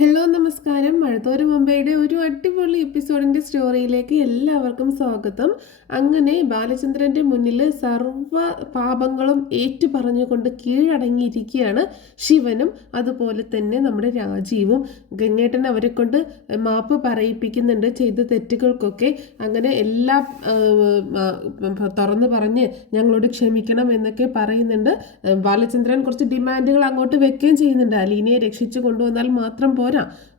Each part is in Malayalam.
ഹലോ നമസ്കാരം. മഴത്തോര് മുംബൈയുടെ ഒരു അടിപൊളി എപ്പിസോഡിൻ്റെ സ്റ്റോറിയിലേക്ക് എല്ലാവർക്കും സ്വാഗതം. അങ്ങനെ ബാലചന്ദ്രൻ്റെ മുന്നിൽ സർവ്വ പാപങ്ങളും ഏറ്റു പറഞ്ഞുകൊണ്ട് കീഴടങ്ങിയിരിക്കുകയാണ് ശിവനും അതുപോലെ തന്നെ നമ്മുടെ രാജീവും. ഗംഗേട്ടൻ അവരെ കൊണ്ട് മാപ്പ് പറയിപ്പിക്കുന്നുണ്ട് ചെയ്ത തെറ്റുകൾക്കൊക്കെ. അങ്ങനെ എല്ലാം തുറന്ന് പറഞ്ഞ് ഞങ്ങളോട് ക്ഷമിക്കണം എന്നൊക്കെ പറയുന്നുണ്ട്. ബാലചന്ദ്രൻ കുറച്ച് ഡിമാൻഡുകൾ അങ്ങോട്ട് വെക്കുകയും ചെയ്യുന്നുണ്ട്. അലീനയെ രക്ഷിച്ചു കൊണ്ടുവന്നാൽ മാത്രം പോരാ,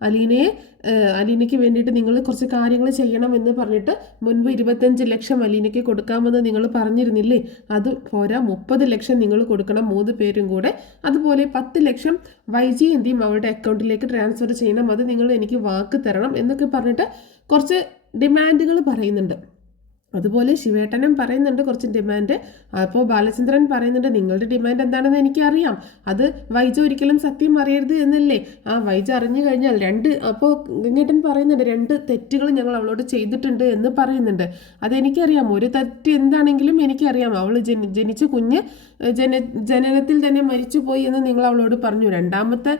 അലീനയ്ക്ക് വേണ്ടിയിട്ട് നിങ്ങൾ കുറച്ച് കാര്യങ്ങൾ ചെയ്യണം എന്ന് പറഞ്ഞിട്ട് മുൻപ് 25 ലക്ഷം അലീനയ്ക്ക് കൊടുക്കാമെന്ന് നിങ്ങൾ പറഞ്ഞിരുന്നില്ലേ, അത് പോരാ, 30 ലക്ഷം നിങ്ങൾ കൊടുക്കണം 3 പേരും കൂടെ. അതുപോലെ 10 ലക്ഷം വൈജയന്തിയും അവരുടെ അക്കൗണ്ടിലേക്ക് ട്രാൻസ്ഫർ ചെയ്യണം, അത് നിങ്ങൾ എനിക്ക് വാക്ക് തരണം എന്നൊക്കെ പറഞ്ഞിട്ട് കുറച്ച് ഡിമാൻഡുകൾ പറയുന്നുണ്ട്. അതുപോലെ ശിവേട്ടനും പറയുന്നുണ്ട് കുറച്ച് ഡിമാൻഡ്. അപ്പോൾ ബാലചന്ദ്രൻ പറയുന്നുണ്ട് നിങ്ങളുടെ ഡിമാൻഡ് എന്താണെന്ന് എനിക്കറിയാം, അത് വൈജ ഒരിക്കലും സത്യം അറിയരുത് എന്നല്ലേ. വൈജ അറിഞ്ഞു കഴിഞ്ഞാൽ അപ്പോൾ ഗംഗേട്ടൻ പറയുന്നുണ്ട് 2 തെറ്റുകൾ ഞങ്ങൾ അവളോട് ചെയ്തിട്ടുണ്ട് എന്ന് പറയുന്നുണ്ട്. അതെനിക്കറിയാം, ഒരു തെറ്റ് എന്താണെങ്കിലും എനിക്കറിയാം. അവൾ ജനിച്ച കുഞ്ഞ് ജനനത്തിൽ തന്നെ മരിച്ചുപോയി എന്ന് നിങ്ങൾ അവളോട് പറഞ്ഞു. രണ്ടാമത്തെ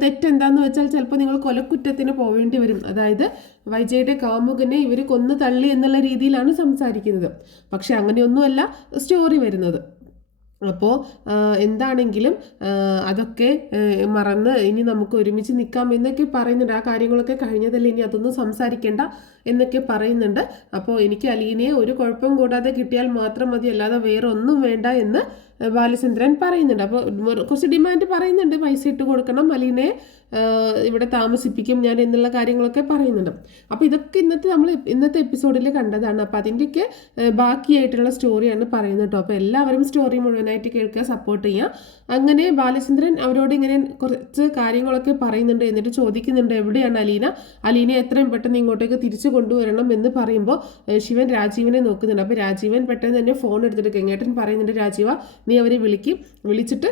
തെറ്റെന്താന്ന് വെച്ചാൽ ചിലപ്പോൾ നിങ്ങൾ കൊലക്കുറ്റത്തിന് പോവേണ്ടി വരും. അതായത് വൈജയുടെ കാമുകനെ ഇവർ കൊന്നു തള്ളി എന്നുള്ള രീതിയിലാണ് സംസാരിക്കുന്നത്. പക്ഷെ അങ്ങനെയൊന്നുമല്ല സ്റ്റോറി വരുന്നത്. അപ്പോൾ എന്താണെങ്കിലും അതൊക്കെ മറന്ന് ഇനി നമുക്ക് ഒരുമിച്ച് നിൽക്കാം എന്നൊക്കെ പറയുന്നുണ്ട്. ആ കാര്യങ്ങളൊക്കെ കഴിഞ്ഞതല്ലേ, ഇനി അതൊന്നും സംസാരിക്കേണ്ട എന്നൊക്കെ പറയുന്നുണ്ട്. അപ്പോൾ എനിക്ക് അലീനയെ ഒരു കുഴപ്പം കൂടാതെ കിട്ടിയാൽ മാത്രം മതി, അല്ലാതെ വേറെ ഒന്നും വേണ്ട എന്ന് ബാലചന്ദ്രൻ പറയുന്നുണ്ട്. അപ്പോൾ കുറച്ച് ഡിമാൻഡ് പറയുന്നുണ്ട്. പൈസ ഇട്ട് കൊടുക്കണം, അലീനയെ ഇവിടെ താമസിപ്പിക്കും ഞാൻ എന്നുള്ള കാര്യങ്ങളൊക്കെ പറയുന്നുണ്ട്. അപ്പോൾ ഇതൊക്കെ ഇന്നത്തെ എപ്പിസോഡിൽ കണ്ടതാണ്. അപ്പോൾ അതിൻ്റെയൊക്കെ ബാക്കിയായിട്ടുള്ള സ്റ്റോറിയാണ് പറയുന്നത് കേട്ടോ. അപ്പോൾ എല്ലാവരും സ്റ്റോറി മുഴുവനായിട്ട് കേൾക്കുക, സപ്പോർട്ട് ചെയ്യുക. അങ്ങനെ ബാലചന്ദ്രൻ അവരോട് ഇങ്ങനെ കുറച്ച് കാര്യങ്ങളൊക്കെ പറയുന്നുണ്ട്. എന്നിട്ട് ചോദിക്കുന്നുണ്ട് എവിടെയാണ് അലീന എത്രയും പെട്ടെന്ന് ഇങ്ങോട്ടേക്ക് തിരിച്ചു കൊണ്ടുവരണം എന്ന് പറയുമ്പോൾ ശിവൻ രാജീവിനെ നോക്കുന്നുണ്ട്. അപ്പോൾ രാജീവൻ പെട്ടെന്ന് തന്നെ ഫോൺ എടുത്തിട്ട് ഗംഗേട്ടൻ പറയുന്നുണ്ട്, രാജീവ നീ അവരെ വിളിച്ചിട്ട്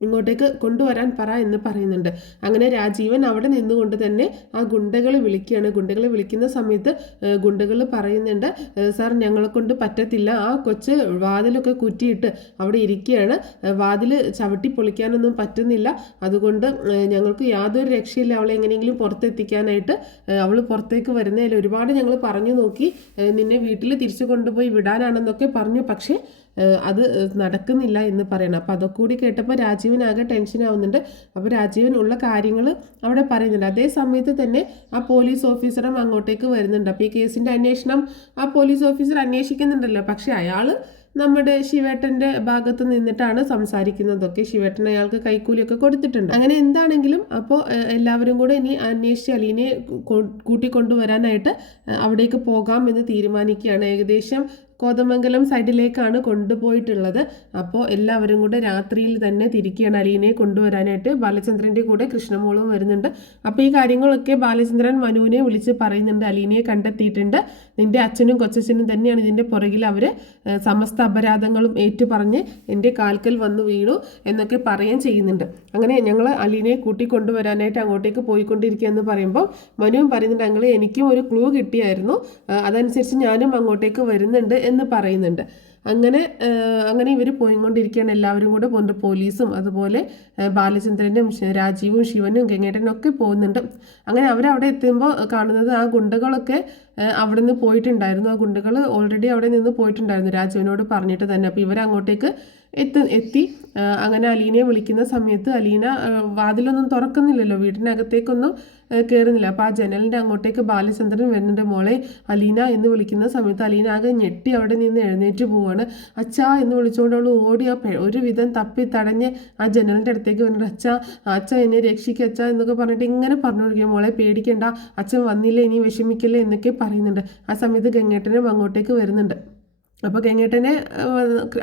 ഇങ്ങോട്ടേക്ക് കൊണ്ടുവരാൻ പറ എന്ന് പറയുന്നുണ്ട്. അങ്ങനെ രാജീവൻ അവിടെ നിന്നുകൊണ്ട് തന്നെ ആ ഗുണ്ടകളെ വിളിക്കുകയാണ്. ഗുണ്ടകളെ വിളിക്കുന്ന സമയത്ത് ഗുണ്ടകൾ പറയുന്നുണ്ട്, സാർ ഞങ്ങളെ കൊണ്ട് പറ്റത്തില്ല, ആ കൊച്ച് വാതിലൊക്കെ കുറ്റിയിട്ട് അവിടെ ഇരിക്കുകയാണ്, വാതിൽ ചവിട്ടി പൊളിക്കാനൊന്നും പറ്റുന്നില്ല, അതുകൊണ്ട് ഞങ്ങൾക്ക് യാതൊരു രക്ഷയില്ല അവളെ എങ്ങനെയെങ്കിലും പുറത്തെത്തിക്കാനായിട്ട്. അവൾ പുറത്തേക്ക് വരുന്നതിൽ ഒരുപാട് ഞങ്ങൾ പറഞ്ഞു നോക്കി, നിന്നെ വീട്ടിൽ തിരിച്ചു കൊണ്ടുപോയി വിടാനാണെന്നൊക്കെ പറഞ്ഞു, പക്ഷേ അത് നടക്കുന്നില്ല എന്ന് പറയണം. അപ്പോൾ അതൊക്കെ കൂടി കേട്ടപ്പോൾ രാജീവനാകെ ടെൻഷൻ ആവുന്നുണ്ട്. അപ്പോൾ രാജീവൻ ഉള്ള കാര്യങ്ങൾ അവിടെ പറയുന്നുണ്ട്. അതേ സമയത്ത് തന്നെ ആ പോലീസ് ഓഫീസറും അങ്ങോട്ടേക്ക് വരുന്നുണ്ട്. അപ്പോൾ ഈ കേസിൻ്റെ അന്വേഷണം ആ പോലീസ് ഓഫീസർ അന്വേഷിക്കുന്നുണ്ടല്ലോ, പക്ഷേ അയാൾ നമ്മുടെ ശിവേട്ടൻ്റെ ഭാഗത്ത് നിന്നിട്ടാണ് സംസാരിക്കുന്നതൊക്കെ. ശിവേട്ടൻ അയാൾക്ക് കൈക്കൂലിയൊക്കെ കൊടുത്തിട്ടുണ്ട്. അങ്ങനെ എന്താണെങ്കിലും അപ്പോൾ എല്ലാവരും കൂടെ ഇനി അന്വേഷിച്ച് അലീനയെ കൂട്ടിക്കൊണ്ടുവരാനായിട്ട് അവിടേക്ക് പോകാം എന്ന് തീരുമാനിക്കുകയാണ്. ഏകദേശം കോതമംഗലം സൈഡിലേക്കാണ് കൊണ്ടുപോയിട്ടുള്ളത്. അപ്പോൾ എല്ലാവരും കൂടെ രാത്രിയിൽ തന്നെ തിരിക്കുകയാണ് അലീനയെ കൊണ്ടുവരാനായിട്ട്. ബാലചന്ദ്രൻ്റെ കൂടെ കൃഷ്ണമോളും വരുന്നുണ്ട്. അപ്പോൾ ഈ കാര്യങ്ങളൊക്കെ ബാലചന്ദ്രൻ മനുവിനെ വിളിച്ച് പറയുന്നുണ്ട്. അലീനയെ കണ്ടെത്തിയിട്ടുണ്ട്, നിന്റെ അച്ഛനും കൊച്ചച്ഛനും തന്നെയാണ് ഇതിൻ്റെ പുറകിൽ, അവർ സമസ്ത അപരാധങ്ങളും ഏറ്റുപറഞ്ഞ് എൻ്റെ കാൽക്കൽ വന്നു വീണു എന്നൊക്കെ പറയുകയും ചെയ്യുന്നുണ്ട്. അങ്ങനെ ഞങ്ങൾ അലീനയെ കൂട്ടിക്കൊണ്ടുവരാനായിട്ട് അങ്ങോട്ടേക്ക് പോയിക്കൊണ്ടിരിക്കുക എന്ന് പറയുമ്പോൾ മനുവും പറയുന്നുണ്ട്, ഞങ്ങൾ എനിക്കും ഒരു ക്ലൂ കിട്ടിയായിരുന്നു, അതനുസരിച്ച് ഞാനും അങ്ങോട്ടേക്ക് വരുന്നുണ്ട് എന്ന് പറയുന്നുണ്ട്. അങ്ങനെ ഇവർ പോയിക്കൊണ്ടിരിക്കുകയാണ്. എല്ലാവരും കൂടെ പോകുന്നുണ്ട്. പോലീസും അതുപോലെ ബാലചന്ദ്രനും രാജീവും ശിവനും ഗംഗേട്ടനും ഒക്കെ പോകുന്നുണ്ട്. അങ്ങനെ അവരവിടെ എത്തുമ്പോൾ കാണുന്നത് ആ ഗുണ്ടകളൊക്കെ അവിടെ നിന്ന് പോയിട്ടുണ്ടായിരുന്നു. ആ ഗുണ്ടകൾ ഓൾറെഡി അവിടെ നിന്ന് പോയിട്ടുണ്ടായിരുന്നു രാജുവിനോട് പറഞ്ഞിട്ട് തന്നെ. അപ്പോൾ ഇവരങ്ങോട്ടേക്ക് എത്തി. അങ്ങനെ അലീനയെ വിളിക്കുന്ന സമയത്ത് അലീന വാതിലൊന്നും തുറക്കുന്നില്ലല്ലോ, വീടിനകത്തേക്കൊന്നും കയറുന്നില്ല. അപ്പോൾ ആ ജനലിൻ്റെ അങ്ങോട്ടേക്ക് ബാലചന്ദ്രൻ വരുന്നുണ്ട്. മോളെ അലീന എന്ന് വിളിക്കുന്ന സമയത്ത് അലീന ആകെ ഞെട്ടി അവിടെ നിന്ന് എഴുന്നേറ്റ് പോവാണ്. അച്ഛാ എന്ന് വിളിച്ചുകൊണ്ട് അവൾ ഓടി ഒരുവിധം തപ്പി തടഞ്ഞ് ആ ജനലിൻ്റെ അടുത്തേക്ക് വരുന്നുണ്ട്. അച്ഛ എന്നെ രക്ഷിക്കുക അച്ഛ എന്നൊക്കെ പറഞ്ഞിട്ട് ഇങ്ങനെ പറഞ്ഞുകൊടുക്കുക, മോളെ പേടിക്കണ്ട, അച്ഛൻ വന്നില്ല, ഇനി വിഷമിക്കില്ല എന്നൊക്കെ പറയുന്നുണ്ട്. ആ സമയത്ത് ഗംഗേട്ടനും അങ്ങോട്ടേക്ക് വരുന്നുണ്ട്. അപ്പോൾ ഗംഗേട്ടനെ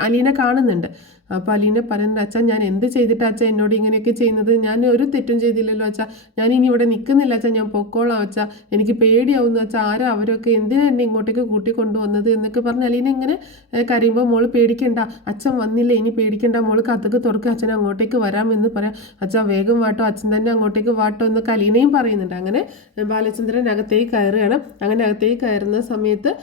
അലീന കാണുന്നുണ്ട്. അപ്പോൾ അലീന പറയുന്നുണ്ട്, അച്ഛാ ഞാൻ എന്ത് ചെയ്തിട്ടാ അച്ഛാ എന്നോട് ഇങ്ങനെയൊക്കെ ചെയ്യുന്നത്, ഞാൻ ഒരു തെറ്റും ചെയ്തില്ലല്ലോ അച്ഛാ, ഞാൻ ഇനി ഇവിടെ നിൽക്കുന്നില്ല അച്ഛാ, ഞാൻ പൊക്കോളാം അച്ഛാ, എനിക്ക് പേടിയാവുന്നു അച്ഛാ, ആരാ അവരൊക്കെ എന്തിനാ എന്നെ ഇങ്ങോട്ടേക്ക് കൂട്ടിക്കൊണ്ടുവന്നത് എന്നൊക്കെ പറഞ്ഞ് അലീന ഇങ്ങനെ കരയുമ്പോൾ മോള് പേടിക്കണ്ട, അച്ഛൻ വന്നില്ല, ഇനി പേടിക്കണ്ട, മോള് കഥക്ക് തുറക്കുക, അച്ഛൻ അങ്ങോട്ടേക്ക് വരാമെന്ന് പറയാം, അച്ഛാ വേഗം വാട്ടോ, അച്ഛൻ തന്നെ അങ്ങോട്ടേക്ക് വാട്ടോ എന്നൊക്കെ അലീനയും പറയുന്നുണ്ട്. അങ്ങനെ ബാലചന്ദ്രൻ അകത്തേക്ക് കയറുകയാണ്. അങ്ങനെ അകത്തേക്ക് കയറുന്ന സമയത്ത്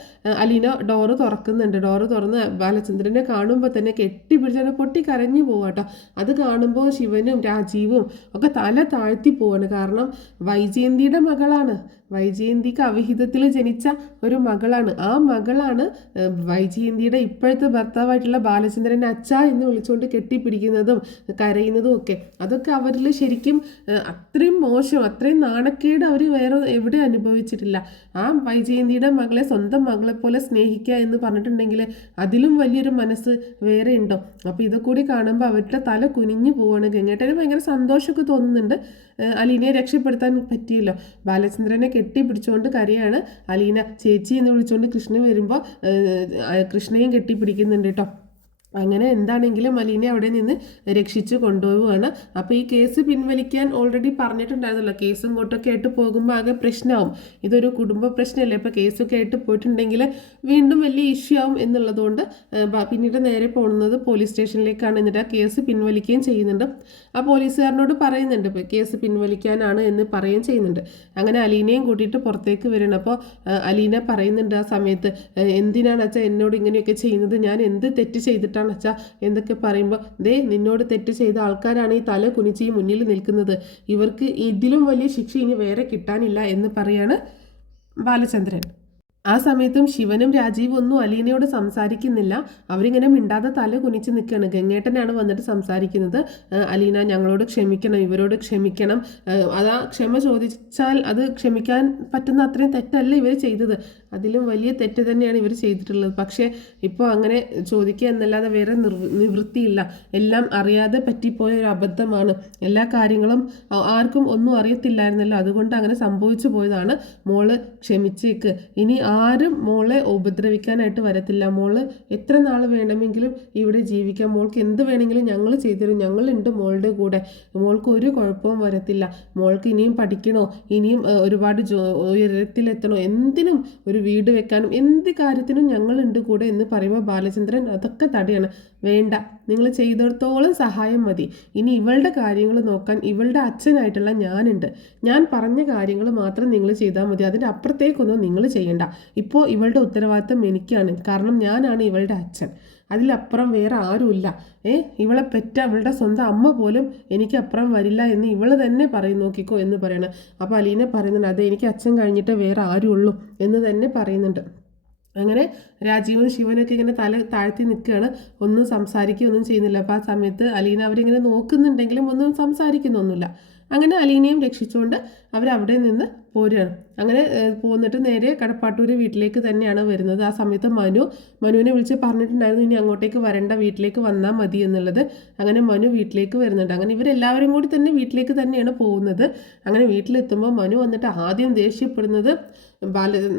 അലീന ഡോറ് തുറക്കുന്നുണ്ട്. ഡോറ് തുറന്ന് ബാലചന്ദ്രനെ കാണുമ്പോൾ തന്നെ കെട്ടിപ്പിടിച്ചാണ് പൊട്ടി കരഞ്ഞു പോവാട്ടോ. അത് കാണുമ്പോൾ ശിവനും രാജീവും ഒക്കെ തല താഴ്ത്തി പോവാണ്. കാരണം വൈജയന്തിയുടെ മകളാണ്, വൈജയന്തിക്ക് അവിഹിതത്തിൽ ജനിച്ച ഒരു മകളാണ്. ആ മകളാണ് വൈജയന്തിയുടെ ഇപ്പോഴത്തെ ഭർത്താവായിട്ടുള്ള ബാലചന്ദ്രനെ അച്ഛ എന്ന് വിളിച്ചുകൊണ്ട് കെട്ടിപ്പിടിക്കുന്നതും കരയുന്നതും ഒക്കെ. അതൊക്കെ അവരിൽ ശരിക്കും അത്രയും മോശം, അത്രയും നാണക്കേട് അവർ വേറെ എവിടെ അനുഭവിച്ചിട്ടില്ല. ആ വൈജയന്തിയുടെ മകളെ സ്വന്തം മകളെ പോലെ സ്നേഹിക്കുക എന്ന് പറഞ്ഞിട്ടുണ്ടെങ്കിൽ അതിലും വലിയൊരു മനസ്സ് വേറെ ഉണ്ടോ? അപ്പോൾ ഇതൊക്കെ കൂടി കാണുമ്പോൾ അവരുടെ തല കുനിഞ്ഞു പോവാണ്. ഗംഗേട്ടന് ഭയങ്കര സന്തോഷമൊക്കെ തോന്നുന്നുണ്ട്. അലീനയെ രക്ഷപ്പെടുത്താൻ പറ്റിയല്ലോ. ബാലചന്ദ്രനെ കെട്ടിപ്പിടിച്ചുകൊണ്ട് കരയാണ്. അലീന ചേച്ചി എന്ന് വിളിച്ചുകൊണ്ട് കൃഷ്ണ വരുമ്പോൾ കൃഷ്ണയും കെട്ടിപ്പിടിക്കുന്നുണ്ട് കേട്ടോ. അങ്ങനെ എന്താണെങ്കിലും അലീനെ അവിടെ നിന്ന് രക്ഷിച്ച് കൊണ്ടുപോവുകയാണ്. അപ്പോൾ ഈ കേസ് പിൻവലിക്കാൻ ഓൾറെഡി പറഞ്ഞിട്ടുണ്ടായിരുന്നല്ലോ. കേസും കോട്ടൊക്കെ ആയിട്ട് പോകുമ്പോൾ ആകെ പ്രശ്നമാവും. ഇതൊരു കുടുംബ പ്രശ്നമല്ലേ. അപ്പോൾ കേസൊക്കെ ആയിട്ട് പോയിട്ടുണ്ടെങ്കിൽ വീണ്ടും വലിയ ഇഷ്യൂ ആവും എന്നുള്ളതുകൊണ്ട് പിന്നീട് നേരെ പോകുന്നത് പോലീസ് സ്റ്റേഷനിലേക്കാണ്. എന്നിട്ട് ആ കേസ് പിൻവലിക്കുകയും ചെയ്യുന്നുണ്ട്. ആ പോലീസുകാരനോട് പറയുന്നുണ്ട് ഇപ്പോൾ കേസ് പിൻവലിക്കാനാണ് എന്ന് പറയുകയും ചെയ്യുന്നുണ്ട്. അങ്ങനെ അലീനയും കൂട്ടിയിട്ട് പുറത്തേക്ക് വരണം. അപ്പോൾ അലീന പറയുന്നുണ്ട് ആ സമയത്ത്, എന്തിനാണ് അച്ഛാ എന്നോട് ഇങ്ങനെയൊക്കെ ചെയ്യുന്നത്, ഞാൻ എന്ത് തെറ്റ് ചെയ്തിട്ടാണ് അച്ഛാ എന്തൊക്കെ പറയുമ്പോൾ, നിന്നോട് തെറ്റ് ചെയ്ത ആൾക്കാരാണ് ഈ തല കുനിച്ച് ഈ മുന്നിൽ നിൽക്കുന്നത്, ഇവർക്ക് ഇതിലും വലിയ ശിക്ഷ ഇനി വേറെ കിട്ടാനില്ല എന്ന് പറയാണ് ബാലചന്ദ്രൻ. ആ സമയത്തും ശിവനും രാജീവും ഒന്നും അലീനയോട് സംസാരിക്കുന്നില്ല. അവരിങ്ങനെ മിണ്ടാതെ തല കുനിച്ച് നിൽക്കുകയാണ്. ഗംഗേട്ടനാണ് വന്നിട്ട് സംസാരിക്കുന്നത്. അലീന ഞങ്ങളോട് ക്ഷമിക്കണം, ഇവരോട് ക്ഷമിക്കണം. അതാ ക്ഷമ ചോദിച്ചാൽ അത് ക്ഷമിക്കാൻ പറ്റുന്ന അത്രയും തെറ്റല്ല ഇവർ ചെയ്തത്, അതിലും വലിയ തെറ്റ് തന്നെയാണ് ഇവർ ചെയ്തിട്ടുള്ളത്. പക്ഷേ ഇപ്പോൾ അങ്ങനെ ചോദിക്കുക എന്നല്ലാതെ വേറെ നിവൃത്തിയില്ല. എല്ലാം അറിയാതെ പറ്റിപ്പോയ ഒരു അബദ്ധമാണ്. എല്ലാ കാര്യങ്ങളും ആർക്കും ഒന്നും അറിയത്തില്ലായിരുന്നല്ലോ, അതുകൊണ്ട് അങ്ങനെ സംഭവിച്ചു പോയതാണ്. മോള് ക്ഷമിച്ചേക്ക്, ഇനി ആരും മോളെ ഉപദ്രവിക്കാനായിട്ട് വരത്തില്ല. മോള് എത്ര നാൾ വേണമെങ്കിലും ഇവിടെ ജീവിക്കാം. മോൾക്ക് എന്ത് വേണമെങ്കിലും ഞങ്ങൾ ചെയ്തുതരും, ഞങ്ങളുണ്ട് മോളുടെ കൂടെ. മോൾക്ക് ഒരു കുഴപ്പവും വരത്തില്ല. മോൾക്ക് ഇനിയും പഠിക്കണോ, ഇനിയും ഒരുപാട് ഉയരത്തിലെത്തണോ, എന്തിനും ഒരു വീട് വെക്കാനും എന്ത് കാര്യത്തിനും ഞങ്ങളുണ്ട് കൂടെ എന്ന് പറയുമ്പോൾ ബാലചന്ദ്രൻ അതൊക്കെ തടയാണ്. വേണ്ട, നിങ്ങൾ ചെയ്തിടത്തോളം സഹായം മതി. ഇനി ഇവളുടെ കാര്യങ്ങൾ നോക്കാൻ ഇവളുടെ അച്ഛനായിട്ടുള്ള ഞാനുണ്ട്. ഞാൻ പറഞ്ഞ കാര്യങ്ങൾ മാത്രം നിങ്ങൾ ചെയ്താൽ മതി, അതിൻ്റെ അപ്പുറത്തേക്കൊന്നും നിങ്ങൾ ചെയ്യണ്ട. ഇപ്പോൾ ഇവളുടെ ഉത്തരവാദിത്തം എനിക്കാണ്, കാരണം ഞാനാണ് ഇവളുടെ അച്ഛൻ. അതിലപ്പുറം വേറെ ആരുമില്ല. ഇവളെ പെറ്റ അവളുടെ സ്വന്തം അമ്മ പോലും എനിക്കപ്പുറം വരില്ല എന്ന് ഇവൾ തന്നെ പറയും, നോക്കിക്കോ എന്ന് പറയണം. അപ്പോൾ അലീന പറയുന്നുണ്ട്, അതെ എനിക്ക് അച്ഛൻ കഴിഞ്ഞിട്ട് വേറെ ആരും ഉള്ളൂ എന്ന് തന്നെ പറയുന്നുണ്ട്. അങ്ങനെ രാജീവും ശിവനൊക്കെ ഇങ്ങനെ തല താഴ്ത്തി നിൽക്കുകയാണ്. ഒന്നും സംസാരിക്കുകയൊന്നും ചെയ്യുന്നില്ല. അപ്പോൾ ആ സമയത്ത് അലീന അവരിങ്ങനെ നോക്കുന്നുണ്ടെങ്കിലും ഒന്നും സംസാരിക്കുന്നൊന്നുമില്ല. അങ്ങനെ അലീനയും രക്ഷിച്ചുകൊണ്ട് അവരവിടെ നിന്ന് പോരുകയാണ്. അങ്ങനെ പോന്നിട്ട് നേരെ കടപ്പാട്ടൂർ വീട്ടിലേക്ക് തന്നെയാണ് വരുന്നത്. ആ സമയത്ത് മനുവിനെ വിളിച്ച് പറഞ്ഞിട്ടുണ്ടായിരുന്നു ഇനി അങ്ങോട്ടേക്ക് വരണ്ട, വീട്ടിലേക്ക് വന്നാൽ മതി എന്നുള്ളത്. അങ്ങനെ മനു വീട്ടിലേക്ക് വരുന്നുണ്ട്. അങ്ങനെ ഇവരെല്ലാവരും കൂടി തന്നെ വീട്ടിലേക്ക് തന്നെയാണ് പോകുന്നത്. അങ്ങനെ വീട്ടിലെത്തുമ്പോൾ മനു വന്നിട്ട് ആദ്യം ദേഷ്യപ്പെടുന്നത്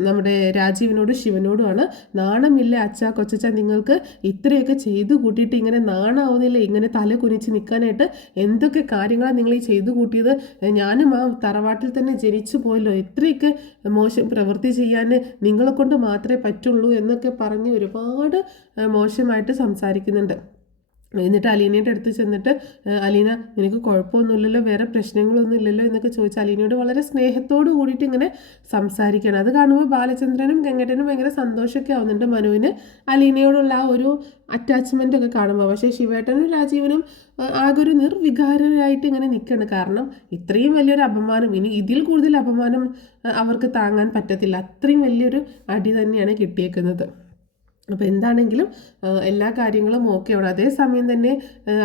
നമ്മുടെ രാജീവിനോടും ശിവനോടുമാണ്. നാണമില്ല അച്ഛാ കൊച്ചച്ച, നിങ്ങൾക്ക് ഇത്രയൊക്കെ ചെയ്തു കൂട്ടിയിട്ട് ഇങ്ങനെ നാണാവുന്നില്ല, ഇങ്ങനെ തല കുനിച്ച് നിൽക്കാനായിട്ട്? എന്തൊക്കെ കാര്യങ്ങളാണ് നിങ്ങൾ ഈ ചെയ്തു കൂട്ടിയത്? ഞാനും ആ തറവാട്ടിൽ തന്നെ ജനിച്ചു പോയല്ലോ, ഇത്രയൊക്കെ മോശം പ്രവൃത്തി ചെയ്യാൻ നിങ്ങളെ കൊണ്ട് മാത്രമേ പറ്റുള്ളൂ എന്നൊക്കെ പറഞ്ഞ് ഒരുപാട് മോശമായിട്ട് സംസാരിക്കുന്നുണ്ട്. എന്നിട്ട് അലീനയുടെ അടുത്ത് ചെന്നിട്ട്, അലീന നിനക്ക് കുഴപ്പമൊന്നുമില്ലല്ലോ, വേറെ പ്രശ്നങ്ങളൊന്നും ഇല്ലല്ലോ എന്നൊക്കെ ചോദിച്ചാൽ അലീനയോട് വളരെ സ്നേഹത്തോട് കൂടിയിട്ട് ഇങ്ങനെ സംസാരിക്കണം. അത് കാണുമ്പോൾ ബാലചന്ദ്രനും ഗംഗേട്ടനും ഭയങ്കര സന്തോഷമൊക്കെ ആവുന്നുണ്ട് മനുവിന് അലീനയോടുള്ള ആ ഒരു അറ്റാച്ച്മെൻ്റ് ഒക്കെ കാണുമ്പോൾ. പക്ഷേ ശിവേട്ടനും രാജീവനും ആകെ ഒരു നിർവികാരരായിട്ട് ഇങ്ങനെ നിൽക്കുകയാണ്. കാരണം ഇത്രയും വലിയൊരു അപമാനം, ഇനി ഇതിൽ കൂടുതൽ അപമാനം അവർക്ക് താങ്ങാൻ പറ്റത്തില്ല. അത്രയും വലിയൊരു അടി തന്നെയാണ് കിട്ടിയേക്കുന്നത്. അപ്പോൾ എന്താണെങ്കിലും എല്ലാ കാര്യങ്ങളും ഓക്കെ ആണ്. അതേസമയം തന്നെ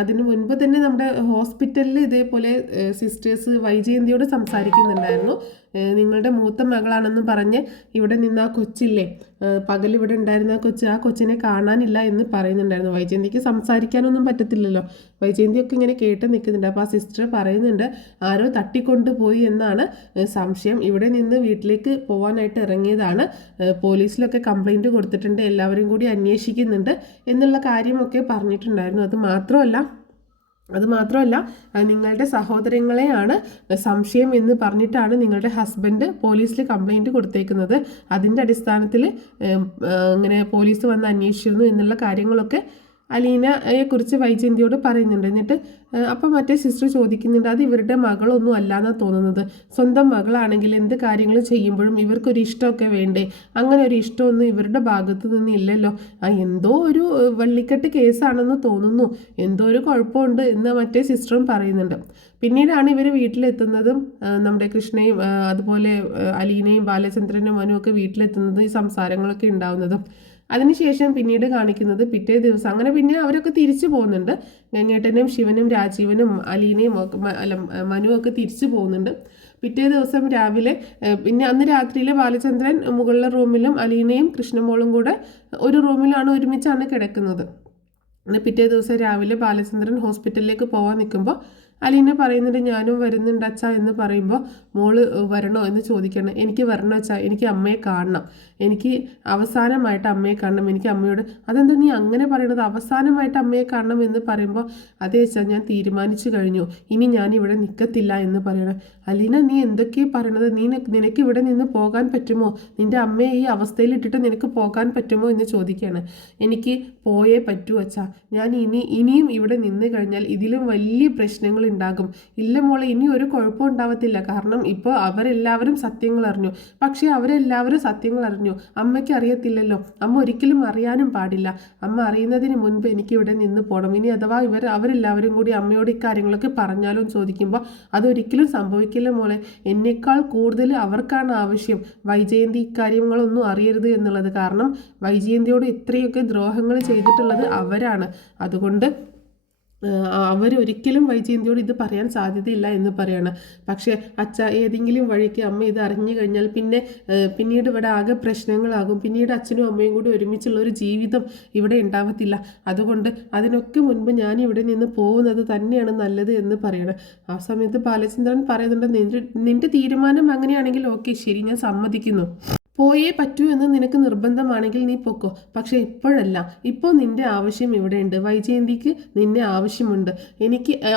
അതിന് മുൻപ് തന്നെ നമ്മുടെ ഹോസ്പിറ്റലിൽ ഇതേപോലെ സിസ്റ്റേഴ്സ് വൈജയന്തിയോട് സംസാരിക്കുന്നുണ്ടായിരുന്നു. നിങ്ങളുടെ മൂത്ത മകളാണെന്ന് പറഞ്ഞ് ഇവിടെ നിന്ന് ആ കൊച്ചില്ലേ, പകലിവിടെ ഉണ്ടായിരുന്ന ആ കൊച്ചിനെ കാണാനില്ല എന്ന് പറയുന്നുണ്ടായിരുന്നു. വൈജയന്തിക്ക് സംസാരിക്കാനൊന്നും പറ്റത്തില്ലല്ലോ. വൈജയന്തിയൊക്കെ ഇങ്ങനെ കേട്ട് നിൽക്കുന്നുണ്ട്. അപ്പോൾ ആ സിസ്റ്റർ പറയുന്നുണ്ട് ആരോ തട്ടിക്കൊണ്ടുപോയി എന്നാണ് സംശയം. ഇവിടെ നിന്ന് വീട്ടിലേക്ക് പോകാനായിട്ട് ഇറങ്ങിയതാണ്. പോലീസിലൊക്കെ കംപ്ലൈൻറ്റ് കൊടുത്തിട്ടുണ്ട്, എല്ലാവരും കൂടി അന്വേഷിക്കുന്നുണ്ട് എന്നുള്ള കാര്യമൊക്കെ പറഞ്ഞിട്ടുണ്ടായിരുന്നു. അത് മാത്രമല്ല നിങ്ങളുടെ സഹോദരങ്ങളെയാണ് സംശയം എന്ന് പറഞ്ഞിട്ടാണ് നിങ്ങളുടെ ഹസ്ബൻഡ് പോലീസിൽ കംപ്ലൈൻറ്റ് കൊടുത്തേക്കുന്നത്. അതിൻ്റെ അടിസ്ഥാനത്തിൽ ഇങ്ങനെ പോലീസ് വന്ന് അന്വേഷിച്ചിരുന്നു എന്നുള്ള കാര്യങ്ങളൊക്കെ അലീനയെ കുറിച്ച് വൈജയന്തിയോട് പറയുന്നുണ്ട്. എന്നിട്ട് അപ്പം മറ്റേ സിസ്റ്റർ ചോദിക്കുന്നുണ്ട്, അത് ഇവരുടെ മകളൊന്നും അല്ലാന്നാണ് തോന്നുന്നത്. സ്വന്തം മകളാണെങ്കിൽ എന്ത് കാര്യങ്ങൾ ചെയ്യുമ്പോഴും ഇവർക്കൊരു ഇഷ്ടമൊക്കെ വേണ്ടേ? അങ്ങനെ ഒരു ഇഷ്ടമൊന്നും ഇവരുടെ ഭാഗത്തു നിന്ന് ഇല്ലല്ലോ. എന്തോ ഒരു വള്ളിക്കെട്ട് കേസാണെന്ന് തോന്നുന്നു, എന്തോ ഒരു കുഴപ്പമുണ്ട് എന്ന് മറ്റേ സിസ്റ്ററും പറയുന്നുണ്ട്. പിന്നീടാണ് ഇവർ വീട്ടിലെത്തുന്നതും നമ്മുടെ കൃഷ്ണയും അതുപോലെ അലീനയും ബാലചന്ദ്രനും മനുവൊക്കെ വീട്ടിലെത്തുന്നതും ഈ സംസാരങ്ങളൊക്കെ ഉണ്ടാവുന്നതും. അതിനുശേഷം പിന്നീട് കാണിക്കുന്നത് പിറ്റേ ദിവസം. അങ്ങനെ പിന്നെ അവരൊക്കെ തിരിച്ചു പോകുന്നുണ്ട്. ഗംഗേട്ടനും ശിവനും രാജീവനും അലീനയും അല്ല മനുവും ഒക്കെ തിരിച്ചു പോകുന്നുണ്ട്. പിറ്റേ ദിവസം രാവിലെ പിന്നെ അന്ന് രാത്രിയിൽ ബാലചന്ദ്രൻ മുകളിലെ റൂമിലും അലീനയും കൃഷ്ണമോളും കൂടെ ഒരു റൂമിലാണ് ഒരുമിച്ചാണ് കിടക്കുന്നത്. അങ്ങനെ പിറ്റേ ദിവസം രാവിലെ ബാലചന്ദ്രൻ ഹോസ്പിറ്റലിലേക്ക് പോകാൻ നിൽക്കുമ്പോൾ അലീന പറയുന്നുണ്ട്, ഞാനും വരുന്നുണ്ട് അച്ഛാ എന്ന് പറയുമ്പോൾ മോള് വരണോ എന്ന് ചോദിക്കണം. എനിക്ക് വരണോ അച്ഛാ, എനിക്ക് അമ്മയെ കാണണം, എനിക്ക് അവസാനമായിട്ട് അമ്മയെ കാണണം, എനിക്ക് അമ്മയോട്. അതെന്താ നീ അങ്ങനെ പറയണത്, അവസാനമായിട്ട് അമ്മയെ കാണണം എന്ന് പറയുമ്പോൾ അതേ അച്ഛാ ഞാൻ തീരുമാനിച്ചു കഴിഞ്ഞു, ഇനി ഞാൻ ഇവിടെ നിൽക്കത്തില്ല എന്ന് പറയണം. അലീന നീ എന്തൊക്കെയാണ് പറയണത്, നിനക്ക് ഇവിടെ നിന്ന് പോകാൻ പറ്റുമോ, നിൻ്റെ അമ്മയെ ഈ അവസ്ഥയിലിട്ടിട്ട് നിനക്ക് പോകാൻ പറ്റുമോ എന്ന് ചോദിക്കുകയാണ്. എനിക്ക് പോയേ പറ്റൂ അച്ഛാ, ഞാൻ ഇനിയും ഇവിടെ നിന്ന് കഴിഞ്ഞാൽ ഇതിലും വലിയ പ്രശ്നങ്ങൾ ഉണ്ടാകും. ഇല്ല മോളെ, ഇനി ഒരു കുഴപ്പം ഉണ്ടാവത്തില്ല. കാരണം ഇപ്പോൾ അവരെല്ലാവരും സത്യങ്ങൾ അറിഞ്ഞു. പക്ഷേ അവരെല്ലാവരും സത്യങ്ങൾ അറിഞ്ഞു, അമ്മയ്ക്ക് അറിയത്തില്ലല്ലോ. അമ്മ ഒരിക്കലും അറിയാനും പാടില്ല. അമ്മ അറിയുന്നതിന് മുൻപ് എനിക്ക് ഇവിടെ നിന്ന് പോകണം. ഇനി അഥവാ അവരെല്ലാവരും കൂടി അമ്മയോട് ഇക്കാര്യങ്ങളൊക്കെ പറഞ്ഞാലും ചോദിക്കുമ്പോൾ അതൊരിക്കലും സംഭവിക്കില്ല മോളെ. എന്നേക്കാൾ കൂടുതൽ അവർക്കാണ് ആവശ്യം വൈജയന്തി ഇക്കാര്യങ്ങളൊന്നും അറിയരുത് എന്നുള്ളത്. കാരണം വൈജയന്തിയോട് ഇത്രയൊക്കെ ദ്രോഹങ്ങൾ ചെയ്തിട്ടുള്ളത് അവരാണ്. അതുകൊണ്ട് അവരൊരിക്കലും വൈജയന്തിയോട് ഇത് പറയാൻ സാധ്യതയില്ല എന്ന് പറയാണ്. പക്ഷേ അച്ഛ ഏതെങ്കിലും വഴിക്ക് അമ്മ ഇത് അറിഞ്ഞു കഴിഞ്ഞാൽ പിന്നീട് ഇവിടെ ആകെ പ്രശ്നങ്ങളാകും. പിന്നീട് അച്ഛനും അമ്മയും കൂടി ഒരുമിച്ചുള്ള ഒരു ജീവിതം ഇവിടെ ഉണ്ടാവത്തില്ല. അതുകൊണ്ട് അതിനൊക്കെ മുൻപ് ഞാൻ ഇവിടെ നിന്ന് പോകുന്നത് തന്നെയാണ് നല്ലത് എന്ന് പറയണം. ആ സമയത്ത് ബാലചന്ദ്രൻ പറയുന്നുണ്ട്, നിന്റെ തീരുമാനം അങ്ങനെയാണെങ്കിൽ ഓക്കെ, ശരി, ഞാൻ സമ്മതിക്കുന്നു. പോയേ പറ്റൂ എന്ന് നിനക്ക് നിർബന്ധമാണെങ്കിൽ നീ പൊക്കോ. പക്ഷെ ഇപ്പോഴല്ല, ഇപ്പോൾ നിന്റെ ആവശ്യം ഇവിടെയുണ്ട്. വൈജയന്തിക്ക് നിന്നെ ആവശ്യമുണ്ട്.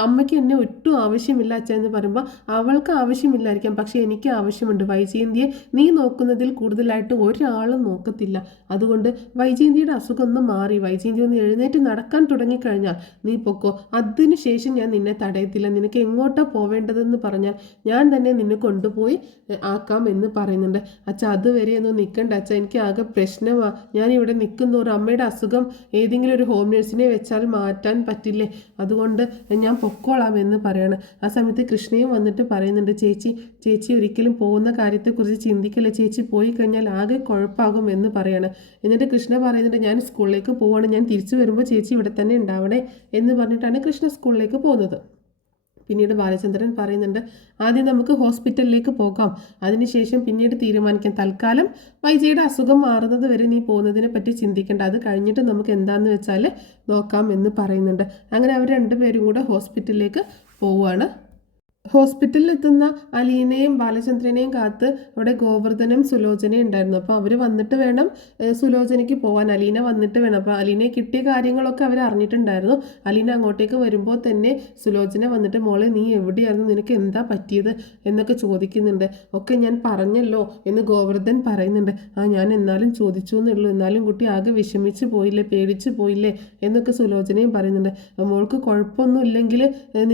അമ്മയ്ക്ക് എന്നെ ഒട്ടും ആവശ്യമില്ല അച്ഛ എന്ന് പറയുമ്പോൾ അവൾക്ക് ആവശ്യമില്ലായിരിക്കാം, പക്ഷെ എനിക്ക് ആവശ്യമുണ്ട്. വൈജയന്തിയെ നീ നോക്കുന്നതിൽ കൂടുതലായിട്ട് ഒരാളും നോക്കത്തില്ല. അതുകൊണ്ട് വൈജയന്തിയുടെ അസുഖം ഒന്ന് മാറി, വൈജയന്തി ഒന്ന് എഴുന്നേറ്റ് നടക്കാൻ തുടങ്ങിക്കഴിഞ്ഞാൽ നീ പൊക്കോ. അതിനുശേഷം ഞാൻ നിന്നെ തടയത്തില്ല. നിനക്ക് എങ്ങോട്ടാണ് പോവേണ്ടതെന്ന് പറഞ്ഞാൽ ഞാൻ തന്നെ നിന്നെ കൊണ്ടുപോയി ആക്കാം എന്ന് പറയുന്നുണ്ട്. അച്ഛ അതുവരെ ഒന്നും നിൽക്കണ്ട അച്ഛ, എനിക്ക് ആകെ പ്രശ്നമാണ്. ഞാനിവിടെ നിൽക്കുന്നവർ അമ്മയുടെ അസുഖം ഏതെങ്കിലും ഒരു ഹോം നേഴ്സിനെ വെച്ചാൽ മാറ്റാൻ പറ്റില്ലേ, അതുകൊണ്ട് ഞാൻ പൊക്കോളാം എന്ന് പറയാണ്. ആ സമയത്ത് കൃഷ്ണയും വന്നിട്ട് പറയുന്നുണ്ട്, ചേച്ചി ഒരിക്കലും പോകുന്ന കാര്യത്തെക്കുറിച്ച് ചിന്തിക്കല്ലേ, ചേച്ചി പോയി കഴിഞ്ഞാൽ ആകെ കുഴപ്പമാകും എന്ന് പറയാണ്. എന്നിട്ട് കൃഷ്ണ പറയുന്നുണ്ട്, ഞാൻ സ്കൂളിലേക്ക് പോവാണ്, ഞാൻ തിരിച്ചു വരുമ്പോൾ ചേച്ചി ഇവിടെ തന്നെ ഉണ്ടാവണേ എന്ന് പറഞ്ഞിട്ടാണ് കൃഷ്ണ സ്കൂളിലേക്ക് പോകുന്നത്. പിന്നീട് ബാലചന്ദ്രൻ പറയുന്നുണ്ട്, ആദ്യം നമുക്ക് ഹോസ്പിറ്റലിലേക്ക് പോകാം, അതിനുശേഷം പിന്നീട് തീരുമാനിക്കാം. തൽക്കാലം വൈജയുടെ അസുഖം മാറുന്നത് വരെ നീ പോകുന്നതിനെ പറ്റി ചിന്തിക്കേണ്ട, അത് കഴിഞ്ഞിട്ട് നമുക്ക് എന്താണെന്ന് വെച്ചാൽ നോക്കാം എന്ന് പറയുന്നുണ്ട്. അങ്ങനെ അവർ രണ്ടുപേരും കൂടെ ഹോസ്പിറ്റലിലേക്ക് പോവുകയാണ്. ഹോസ്പിറ്റലിൽ എത്തുന്ന അലീനയും ബാലചന്ദ്രനെയും കാത്ത് അവിടെ ഗോവർദ്ധനും സുലോചനയും ഉണ്ടായിരുന്നു. അപ്പോൾ അവർ വന്നിട്ട് വേണം സുലോചനയ്ക്ക് പോകാൻ, അലീന വന്നിട്ട് വേണം. അപ്പോൾ അലീനയെ കിട്ടിയ കാര്യങ്ങളൊക്കെ അവർ അറിഞ്ഞിട്ടുണ്ടായിരുന്നു. അലീന അങ്ങോട്ടേക്ക് വരുമ്പോൾ തന്നെ സുലോചന വന്നിട്ട്, മോളെ നീ എവിടെയായിരുന്നു, നിനക്ക് എന്താ പറ്റിയത് എന്നൊക്കെ ചോദിക്കുന്നുണ്ട്. ഒക്കെ ഞാൻ പറഞ്ഞല്ലോ എന്ന് ഗോവർദ്ധൻ പറയുന്നുണ്ട്. ഞാൻ എന്നാലും ചോദിച്ചു എന്നുള്ളൂ, എന്നാലും കുട്ടി ആകെ വിഷമിച്ച് പോയില്ലേ, പേടിച്ച് പോയില്ലേ എന്നൊക്കെ സുലോചനയും പറയുന്നുണ്ട്. മോൾക്ക് കുഴപ്പമൊന്നും ഇല്ലെങ്കിൽ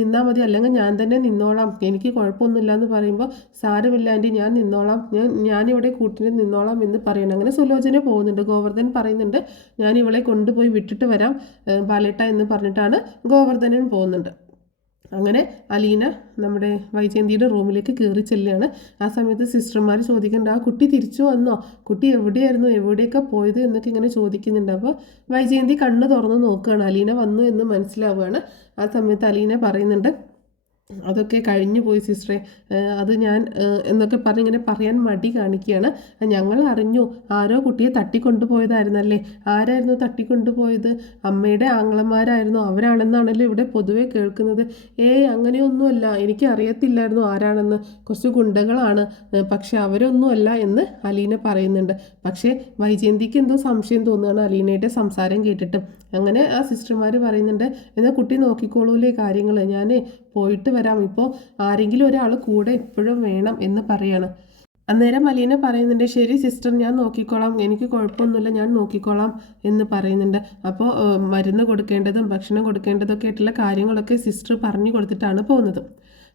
നിന്നാൽ മതി, അല്ലെങ്കിൽ ഞാൻ തന്നെ നിന്നോളാം, എനിക്ക് കുഴപ്പമൊന്നുമില്ല എന്ന് പറയുമ്പോൾ സാരമില്ല ആൻറ്റി, ഞാൻ നിന്നോളാം, ഞാനിവിടെ കൂട്ടിന് നിന്നോളാം എന്ന് പറയണം. അങ്ങനെ സുലോചന പോകുന്നുണ്ട്. ഗോവർദ്ധൻ പറയുന്നുണ്ട്, ഞാൻ ഇവളെ കൊണ്ടുപോയി വിട്ടിട്ട് വരാം ബാലേട്ട എന്ന് പറഞ്ഞിട്ടാണ് ഗോവർദ്ധനൻ പോകുന്നുണ്ട്. അങ്ങനെ അലീന നമ്മുടെ വൈജയന്തിയുടെ റൂമിലേക്ക് കയറി ചെല്ലുകയാണ്. ആ സമയത്ത് സിസ്റ്റർമാർ ചോദിക്കുന്നുണ്ട്, ആ കുട്ടി തിരിച്ചു വന്നോ, കുട്ടി എവിടെയായിരുന്നു, എവിടെയൊക്കെ പോയത് എന്നൊക്കെ ഇങ്ങനെ ചോദിക്കുന്നുണ്ട്. അപ്പോൾ വൈജയന്തി കണ്ണ് തുറന്ന് നോക്കുകയാണ്, അലീന വന്നു എന്ന് മനസ്സിലാവുകയാണ്. ആ സമയത്ത് അലീന പറയുന്നുണ്ട്, അതൊക്കെ കഴിഞ്ഞു പോയി സിസ്റ്ററെ, അത് ഞാൻ എന്നൊക്കെ പറഞ്ഞിങ്ങനെ പറയാൻ മടി കാണിക്കുകയാണ്. ഞങ്ങൾ അറിഞ്ഞു, ആരോ കുട്ടിയെ തട്ടിക്കൊണ്ടുപോയതായിരുന്നല്ലേ, ആരായിരുന്നു തട്ടിക്കൊണ്ടുപോയത്, അമ്മയുടെ ആങ്ങളമാരായിരുന്നു, അവരാണെന്നാണല്ലോ ഇവിടെ പൊതുവെ കേൾക്കുന്നത്. അങ്ങനെയൊന്നുമല്ല, എനിക്ക് അറിയത്തില്ലായിരുന്നു ആരാണെന്ന്, കുറച്ച് ഗുണ്ടകളാണ്, പക്ഷെ അവരൊന്നുമല്ല എന്ന് അലീന പറയുന്നുണ്ട്. പക്ഷേ വൈജയന്തിക്ക് എന്തോ സംശയം തോന്നുകയാണ് അലീനയുടെ സംസാരം കേട്ടിട്ട്. അങ്ങനെ ആ സിസ്റ്റർമാർ പറയുന്നുണ്ട്, എന്നാൽ കുട്ടി നോക്കിക്കോളൂലേ കാര്യങ്ങൾ, ഞാൻ പോയിട്ട് വരാം, ഇപ്പോൾ ആരെങ്കിലും ഒരാൾ കൂടെ എപ്പോഴും വേണം എന്ന് പറയാണ്. അന്നേരം അലീന പറയുന്നുണ്ട്, ശരി സിസ്റ്റർ ഞാൻ നോക്കിക്കോളാം, എനിക്ക് കുഴപ്പമൊന്നുമില്ല, ഞാൻ നോക്കിക്കോളാം എന്ന് പറയുന്നുണ്ട്. അപ്പോൾ മരുന്ന് കൊടുക്കേണ്ടതും ഭക്ഷണം കൊടുക്കേണ്ടതൊക്കെ ആയിട്ടുള്ള കാര്യങ്ങളൊക്കെ സിസ്റ്റർ പറഞ്ഞു കൊടുത്തിട്ടാണ് പോകുന്നത്.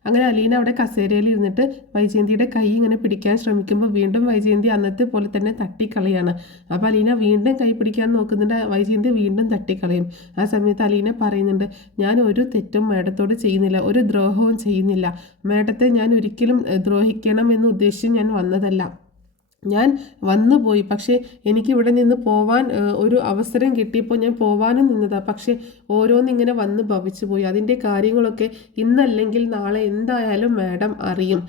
അങ്ങനെ അലീന അവിടെ കസേരയിൽ ഇരുന്നിട്ട് വൈജയന്തിയുടെ കൈ ഇങ്ങനെ പിടിക്കാൻ ശ്രമിക്കുമ്പോൾ വീണ്ടും വൈജയന്തി അന്നത്തെ പോലെ തന്നെ തട്ടിക്കളയാണ്. അപ്പോൾ അലീന വീണ്ടും കൈ പിടിക്കാൻ നോക്കുന്നുണ്ട്, വൈജയന്തി വീണ്ടും തട്ടിക്കളയും. ആ സമയത്ത് അലീന പറയുന്നുണ്ട്, ഞാൻ ഒരു തെറ്റും മാഡത്തോട് ചെയ്യുന്നില്ല, ഒരു ദ്രോഹവും ചെയ്യുന്നില്ല, മാഡത്തെ ഞാൻ ഒരിക്കലും ദ്രോഹിക്കണം എന്ന് ഉദ്ദേശിച്ച് ഞാൻ വന്നതല്ല, ഞാൻ വന്നുപോയി. പക്ഷേ എനിക്കിവിടെ നിന്ന് പോവാൻ ഒരു അവസരം കിട്ടിയപ്പോൾ ഞാൻ പോവാനും നിന്നതാണ്. പക്ഷേ ഓരോന്നിങ്ങനെ വന്ന് ഭവിച്ചു പോയി. അതിൻ്റെ കാര്യങ്ങളൊക്കെ ഇന്നല്ലെങ്കിൽ നാളെ എന്തായാലും മാഡം അറിയും.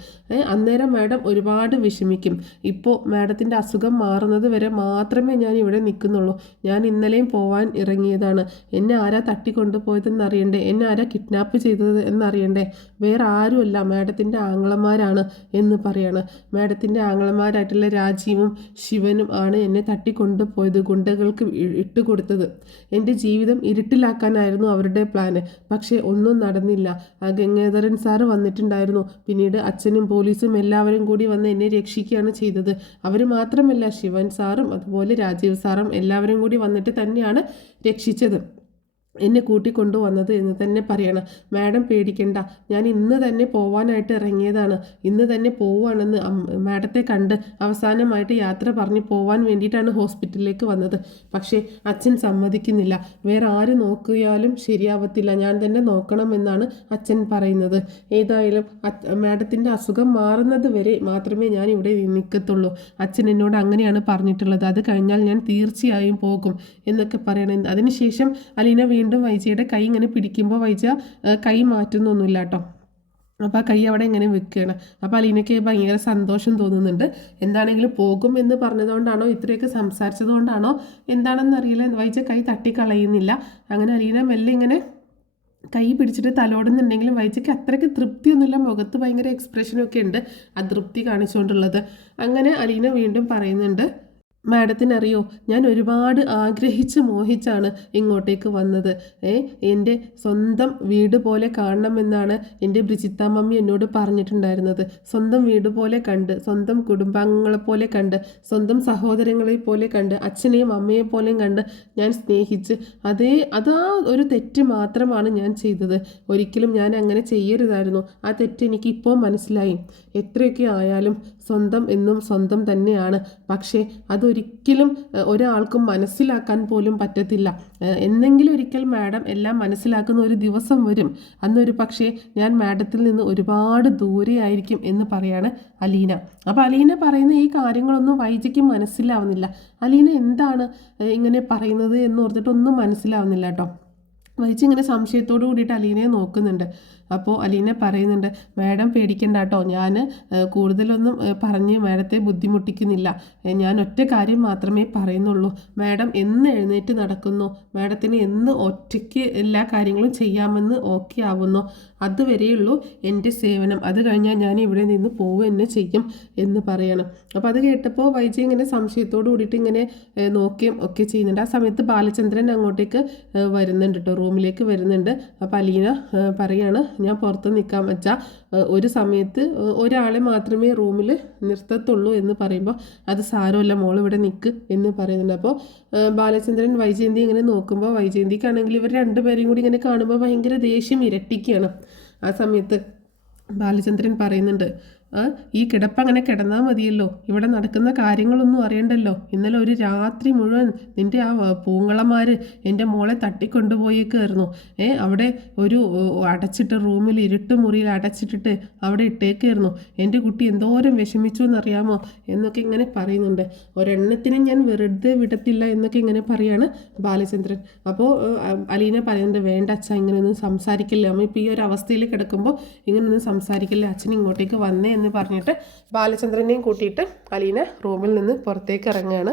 അന്നേരം മാഡം ഒരുപാട് വിഷമിക്കും. ഇപ്പോൾ മാഡത്തിൻ്റെ അസുഖം മാറുന്നത് വരെ മാത്രമേ ഞാൻ ഇവിടെ നിൽക്കുന്നുള്ളൂ. ഞാൻ ഇന്നലെയും പോവാൻ ഇറങ്ങിയതാണ്. എന്നെ ആരാ തട്ടിക്കൊണ്ടുപോയതെന്ന് അറിയണ്ടേ, എന്നെ ആരാ കിഡ്നാപ്പ് ചെയ്തത് എന്നറിയണ്ടേ, വേറെ ആരുമല്ല മാഡത്തിൻ്റെ ആങ്ങളമാരാണ് എന്ന് പറയാണ്. മാഡത്തിൻ്റെ ആങ്ങളമാരായിട്ടുള്ള രാജീവും ശിവനും ആണ് എന്നെ തട്ടിക്കൊണ്ടുപോയത്, ഗുണ്ടകൾക്ക് ഇട്ടുകൊടുത്തത്. എൻ്റെ ജീവിതം ഇരുട്ടിലാക്കാനായിരുന്നു അവരുടെ പ്ലാന്. പക്ഷേ ഒന്നും നടന്നില്ല. ആ ഗംഗാധരൻ സാറ് വന്നിട്ടുണ്ടായിരുന്നു. പിന്നീട് അച്ഛനും പോലീസും എല്ലാവരും കൂടി വന്ന് എന്നെ രക്ഷിക്കുകയാണ് ചെയ്തത്. അവർ മാത്രമല്ല, ശിവൻ സാറും അതുപോലെ രാജീവ് സാറും എല്ലാവരും കൂടി വന്നിട്ട് തന്നെയാണ് രക്ഷിച്ചത്, എന്നെ കൂട്ടിക്കൊണ്ടുവന്നത് എന്ന് തന്നെ പറയണം. മാഡം പേടിക്കണ്ട, ഞാൻ ഇന്ന് തന്നെ പോവാനായിട്ട് ഇറങ്ങിയതാണ്, ഇന്ന് തന്നെ പോവുകയാണെന്ന് മാഡത്തെ കണ്ട് അവസാനമായിട്ട് യാത്ര പറഞ്ഞ് പോവാൻ വേണ്ടിയിട്ടാണ് ഹോസ്പിറ്റലിലേക്ക് വന്നത്. പക്ഷേ അച്ഛൻ സമ്മതിക്കുന്നില്ല, വേറെ ആര് നോക്കിയാലും ശരിയാവത്തില്ല, ഞാൻ തന്നെ നോക്കണമെന്നാണ് അച്ഛൻ പറയുന്നത്. ഏതായാലും മാഡത്തിൻ്റെ അസുഖം മാറുന്നത് വരെ മാത്രമേ ഞാൻ ഇവിടെ നിൽക്കത്തുള്ളൂ, അച്ഛൻ എന്നോട് അങ്ങനെയാണ് പറഞ്ഞിട്ടുള്ളത്, അത് കഴിഞ്ഞാൽ ഞാൻ തീർച്ചയായും പോകും എന്നൊക്കെ പറയണം. അതിനുശേഷം അലീന വീണ്ടും വൈജയുടെ കൈ ഇങ്ങനെ പിടിക്കുമ്പോൾ വൈജ കൈ മാറ്റുന്നൊന്നുമില്ല കേട്ടോ. അപ്പോൾ ആ കൈ അവിടെ ഇങ്ങനെ വെക്കുകയാണ്. അപ്പോൾ അലീനയ്ക്ക് ഭയങ്കര സന്തോഷം തോന്നുന്നുണ്ട്. എന്താണെങ്കിലും പോകും എന്ന് പറഞ്ഞതുകൊണ്ടാണോ ഇത്രയൊക്കെ സംസാരിച്ചത് കൊണ്ടാണോ എന്താണെന്നറിയില്ല, വൈജ കൈ തട്ടിക്കളയുന്നില്ല. അങ്ങനെ അലീന മെല്ലെ ഇങ്ങനെ കൈ പിടിച്ചിട്ട് തലോടുന്നുണ്ടെങ്കിലും വൈജയ്ക്ക് അത്രയ്ക്ക് തൃപ്തിയൊന്നുമില്ല, മുഖത്ത് ഭയങ്കര എക്സ്പ്രഷനൊക്കെ ഉണ്ട് അതൃപ്തി കാണിച്ചുകൊണ്ടുള്ളത്. അങ്ങനെ അലീന വീണ്ടും പറയുന്നുണ്ട്, മാഡത്തിനറിയോ, ഞാൻ ഒരുപാട് ആഗ്രഹിച്ച് മോഹിച്ചാണ് ഇങ്ങോട്ടേക്ക് വന്നത്. എൻ്റെ സ്വന്തം വീട് പോലെ കാണണമെന്നാണ് എൻ്റെ ബ്രിജിത്ത മമ്മി എന്നോട് പറഞ്ഞിട്ടുണ്ടായിരുന്നത്. സ്വന്തം വീട് പോലെ കണ്ട്, സ്വന്തം കുടുംബാംഗങ്ങളെ പോലെ കണ്ട്, സ്വന്തം സഹോദരങ്ങളെ പോലെ കണ്ട്, അച്ഛനെയും അമ്മയെ പോലെയും കണ്ട് ഞാൻ സ്നേഹിച്ച്, അതാ ഒരു തെറ്റ് മാത്രമാണ് ഞാൻ ചെയ്തത്. ഒരിക്കലും ഞാൻ അങ്ങനെ ചെയ്യരുതായിരുന്നു. ആ തെറ്റ് എനിക്ക് ഇപ്പോൾ മനസ്സിലായി. എത്രയൊക്കെ ആയാലും സ്വന്തം എന്നും സ്വന്തം തന്നെയാണ്. പക്ഷേ അതൊരിക്കലും ഒരാൾക്കും മനസ്സിലാക്കാൻ പോലും പറ്റത്തില്ല. എന്നെങ്കിലും ഒരിക്കൽ മാഡം എല്ലാം മനസ്സിലാക്കുന്ന ഒരു ദിവസം വരും. അന്നൊരു പക്ഷേ ഞാൻ മാഡത്തിൽ നിന്ന് ഒരുപാട് ദൂരെയായിരിക്കും എന്ന് പറയാണ് അലീന. അപ്പോൾ അലീന പറയുന്ന ഈ കാര്യങ്ങളൊന്നും വൈജയ്ക്ക് മനസ്സിലാവുന്നില്ല. അലീന എന്താണ് ഇങ്ങനെ പറയുന്നത് എന്ന് ഓർത്തിട്ടൊന്നും മനസ്സിലാവുന്നില്ല കേട്ടോ. വൈജ ഇങ്ങനെ സംശയത്തോടു കൂടിയിട്ട് അലീനയെ നോക്കുന്നുണ്ട്. അപ്പോൾ അലീന പറയുന്നുണ്ട്, മാഡം പേടിക്കണ്ട കേട്ടോ, ഞാൻ കൂടുതലൊന്നും പറഞ്ഞ് മാഡത്തെ ബുദ്ധിമുട്ടിക്കുന്നില്ല. ഞാൻ ഒറ്റ കാര്യം മാത്രമേ പറയുന്നുള്ളൂ, മാഡം എന്ന് എഴുന്നേറ്റ് നടക്കുന്നു, മാഡത്തിന് എന്ന് ഒറ്റയ്ക്ക് എല്ലാ കാര്യങ്ങളും ചെയ്യാമെന്ന് ഓക്കെ ആവുന്നു, അതുവരെയുള്ളൂ എൻ്റെ സേവനം. അത് കഴിഞ്ഞാൽ ഞാൻ ഇവിടെ നിന്ന് പോവുക തന്നെ ചെയ്യും എന്ന് പറയണം. അപ്പോൾ അത് കേട്ടപ്പോൾ വൈജ ഇങ്ങനെ സംശയത്തോടു കൂടിയിട്ട് ഇങ്ങനെ നോക്കുകയും ഒക്കെ ചെയ്യുന്നുണ്ട്. ആ സമയത്ത് ബാലചന്ദ്രൻ അങ്ങോട്ടേക്ക് വരുന്നുണ്ട് കേട്ടോ, റൂമിലേക്ക് വരുന്നുണ്ട്. അപ്പോൾ അലീന പറയാണ്, ഞാൻ പുറത്ത് നിൽക്കാൻ വെച്ചാൽ ഒരു സമയത്ത് ഒരാളെ മാത്രമേ റൂമിൽ നിർത്തത്തുള്ളൂ എന്ന് പറയുമ്പോൾ, അത് സാരമല്ല മോൾ ഇവിടെ നിൽക്ക് എന്ന് പറയുന്നുണ്ട്. അപ്പോൾ ബാലചന്ദ്രൻ വൈജയന്തി ഇങ്ങനെ നോക്കുമ്പോൾ വൈജയന്തിക്കാണെങ്കിൽ ഇവർ രണ്ടുപേരെയും കൂടി ഇങ്ങനെ കാണുമ്പോൾ ഭയങ്കര ദേഷ്യം ഇരട്ടിക്കുകയാണ്. ആ സമയത്ത് ബാലചന്ദ്രൻ പറയുന്നുണ്ട്, ഈ കിടപ്പ് അങ്ങനെ കിടന്നാൽ മതിയല്ലോ, ഇവിടെ നടക്കുന്ന കാര്യങ്ങളൊന്നും അറിയണ്ടല്ലോ. ഇന്നലെ ഒരു രാത്രി മുഴുവൻ നിൻ്റെ ആ പൂങ്ങളമാർ എൻ്റെ മോളെ തട്ടിക്കൊണ്ടുപോയേക്കായിരുന്നു. അവിടെ ഒരു അടച്ചിട്ട് റൂമിൽ ഇരുട്ട് മുറിയിൽ അടച്ചിട്ടിട്ട് അവിടെ ഇട്ടേക്കായിരുന്നു. എൻ്റെ കുട്ടി എന്തോരം വിഷമിച്ചു എന്നറിയാമോ എന്നൊക്കെ ഇങ്ങനെ പറയുന്നുണ്ട്. ഒരെണ്ണത്തിനും ഞാൻ വെറുതെ വിടത്തില്ല എന്നൊക്കെ ഇങ്ങനെ പറയാണ് ബാലചന്ദ്രൻ. അപ്പോൾ അലീന പറയുന്നുണ്ട്, വേണ്ട അച്ഛ, ഇങ്ങനെയൊന്നും സംസാരിക്കില്ല, അമ്മ ഇപ്പോൾ ഈ ഒരു അവസ്ഥയിൽ കിടക്കുമ്പോൾ ഇങ്ങനെയൊന്നും സംസാരിക്കില്ല, അച്ഛൻ ഇങ്ങോട്ടേക്ക് വന്നേ എന്ന് പറഞ്ഞിട്ട് ബാലചന്ദ്രനെയും കൂട്ടിയിട്ട് അലീന റൂമിൽ നിന്ന് പുറത്തേക്ക് ഇറങ്ങുകയാണ്.